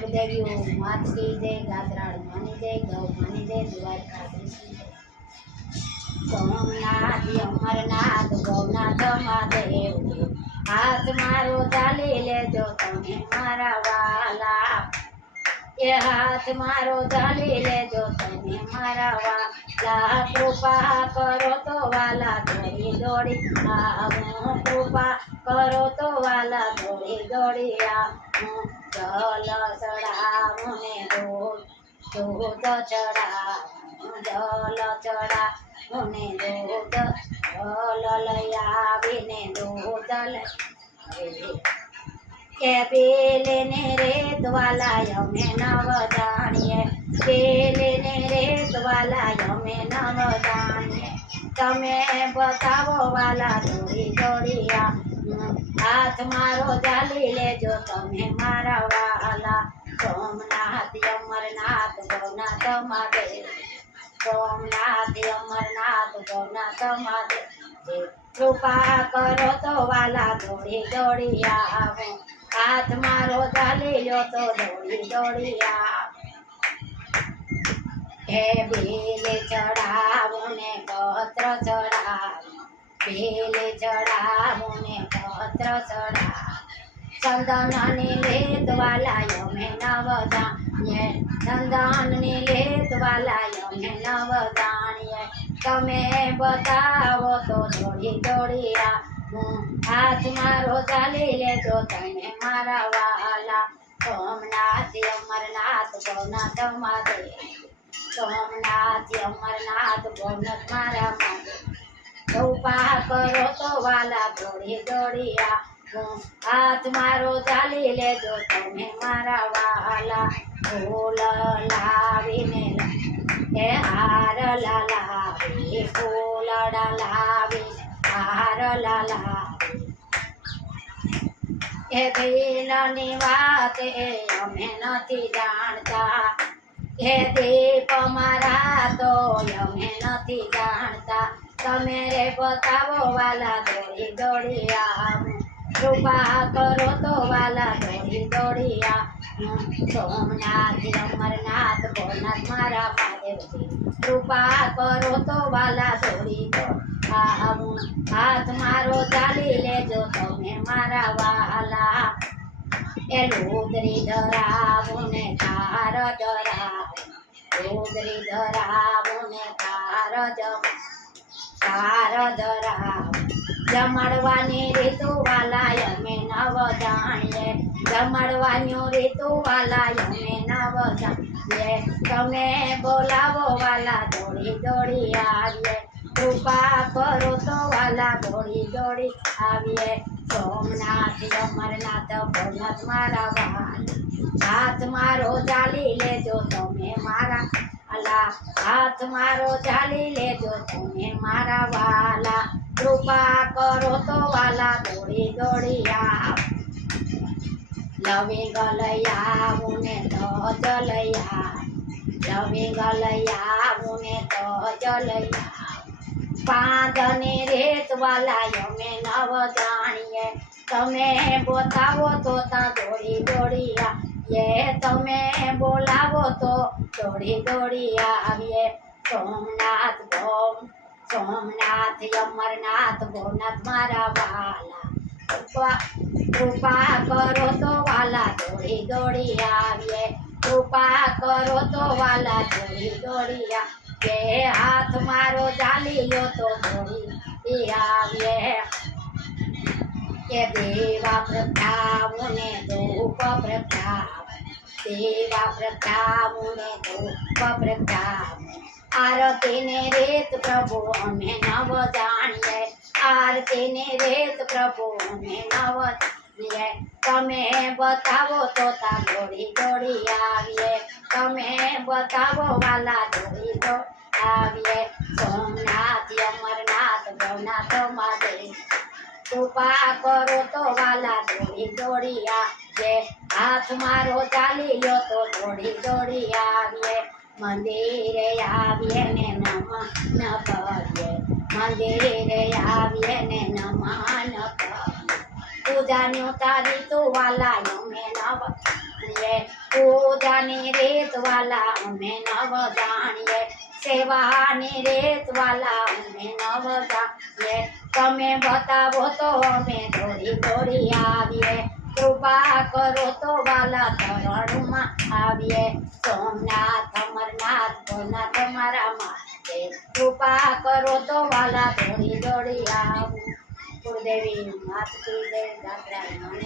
કુળદેવીઓ માત કી જય, ગાત્રાળ માની જય, ગૌ માની જય, દ્વારકાધીશની જય. સોમનાથ અમરનાથ ગૌનાથ મહાદેવ, હાથ મારો ચાલી લેજો તમે મારા વાલા, એ હાથ મારો ચાલી લેજો તમે મારા વાલા. કૃપા કરો તો વાલા દોડી દોડી આવું, કૃપા કરો તો વાલા દોડી દોડી આવું. જલ ચડાવું ને દૂધ ચડાવું, જલ ચડાવું ને દૂધ, જલ લઈ આવીને દૂધ લઈ આવી. કે પેલે ને રેત વાલા અમે નવ જાણીએ, પેલે ને રેત વાલા અમે નવ જાણીએ. તમે બતાવો વાલા દોડી દોડી હાથ મારો ચાલી લેજો તમે મારા વાલા. સોમનાથ અમરનાથ ગૌનાથ મહાદેવ, સોમનાથ અમરનાથ ગૌનાથ મહાદેવ, કૃપા કરો તો વાલા દોડી દોડી આવું. હાથ મારો ચાલી લો તો દોડી દોડી આવું. હે બેલે ચડાવું ને પત્ર ચડાવું, બેલે ચડાવું ને પત્ર ચડાવું. ચંદનની લેત વાલા અમે નવ જાણીએ, ચંદનની લેત વાલા અમે નવ જાણીએ. તમે બતાવો તો દોડી દોડી આવું. હાથ મારો ચાલી લેજો તમે મારા વાલા. સોમનાથ અમરનાથ ગૌનાથ મહાદેવ, સોમનાથ અમરનાથ ગૌનાથ મારા મહાદેવ, કૃપા કરો તો વાલા દોડી દોડી આવું. હાથ મારો ચાલી લેજો તમે મારા વાલા. ફૂલ લાવીને એ હાર લાવી, ફૂલડા લાવી હાર લાવી. એ દિલની વાત અમે નથી જાણતા, હે દીપ મારા તો અમે નથી જાણતા. તમે રે બતાવો વાલા દોડી દોડી આવું. કૃપા કરો તો વાલા દોડી દોડી આવું. સોમનાથ અમરનાથ ભોળનાથ મારા મહાદેવજી, કૃપા કરો તો વાલા દોડી દોડી આવું. હાથ મારો ચાલી લેજો તમે મારા વાલા. એ લુગરી ધરાવું ને તાર ધરાવું, લુગરી ધરાવું ને તાર ધરાવું. જમાડવાની રીતુ વાલા અમે નવ જાણીએ, જમાડવાની રીતુ વાલા અમે નવ જાણીએ. તમે બોલાવો વાલા દોડી દોડી આવીએ, કૃપા કરો તો વાલા દોડી દોડી આવીએ. સોમનાથ અમરનાથ ભોળનાથ મારા વાલા, હાથ મારો ચાલી લેજો તમે મારા વાલા. હાથ મારો ચાલી લેજો તમે મારા વાલા. કૃપા કરો તો વાલા દોડી દોડી આવ. લવિંગ લઈ આવું ને ધજ લઈ આવ, લવિંગ લઈ આવું ને ધજ લઈ આવ. પાંદની રેત વાલા અમે નવ જાણીએ, તમે બતાવો તો તા દોડી દોડી આવીએ. તમે બોલાવો તો દોડી દોડી આવીએ. સોમનાથ ગૌ, સોમનાથ અમરનાથ ભોળનાથ મારા વાલા, કૃપા કરો તો વાલા દોડી દોડી આવીએ. કૃપા કરો તો વાલા દોડી દોડી આવીએ. હાથ મારો ચાલી લો તો દોડી આવીએ. કે દેવા પ્રગટાવું ને ધૂપ પ્રગટાવું, દેવા પ્રગટાવું ને ધૂપ પ્રગટાવું. આરતી ને રેત પ્રભુ અમે નવ જાણીએ, આરતી ને રેત પ્રભુ અમે નવ જાણીએ. તમે બતાવો તો તા દોડી દોડી આવીએ, તમે બતાવો વાલા દોડી દોડી આવીએ. સોમનાથ અમરનાથ ગૌનાથ મહાદેવ, કૃપા કરો તો વાલા દોડી દોડી આવીએ. હાથ મારો ચાલી લો તો દોડી દોડી આવીએ. મંદિરે આવીએ ને નમન કરીએ, મંદિરે આવીએ ને નમન કરીએ. પૂજાનું તારી તું વાલા અમે નવ પૂજાની રીત વાલા અમે નવ જાણીએ, સેવાની રીત વાલા અમે નવ જાણીએ. તમે બતાવો તો અમે દોડી દોડી આવીએ, કૃપા કરો તો વાલા શરણમાં આવીએ. સોમનાથ અમરનાથ ભોળાનાથ તમારા માટે કૃપા કરો તો વાલા દોડી દોડી આવું. કુળદેવી માત કી જય.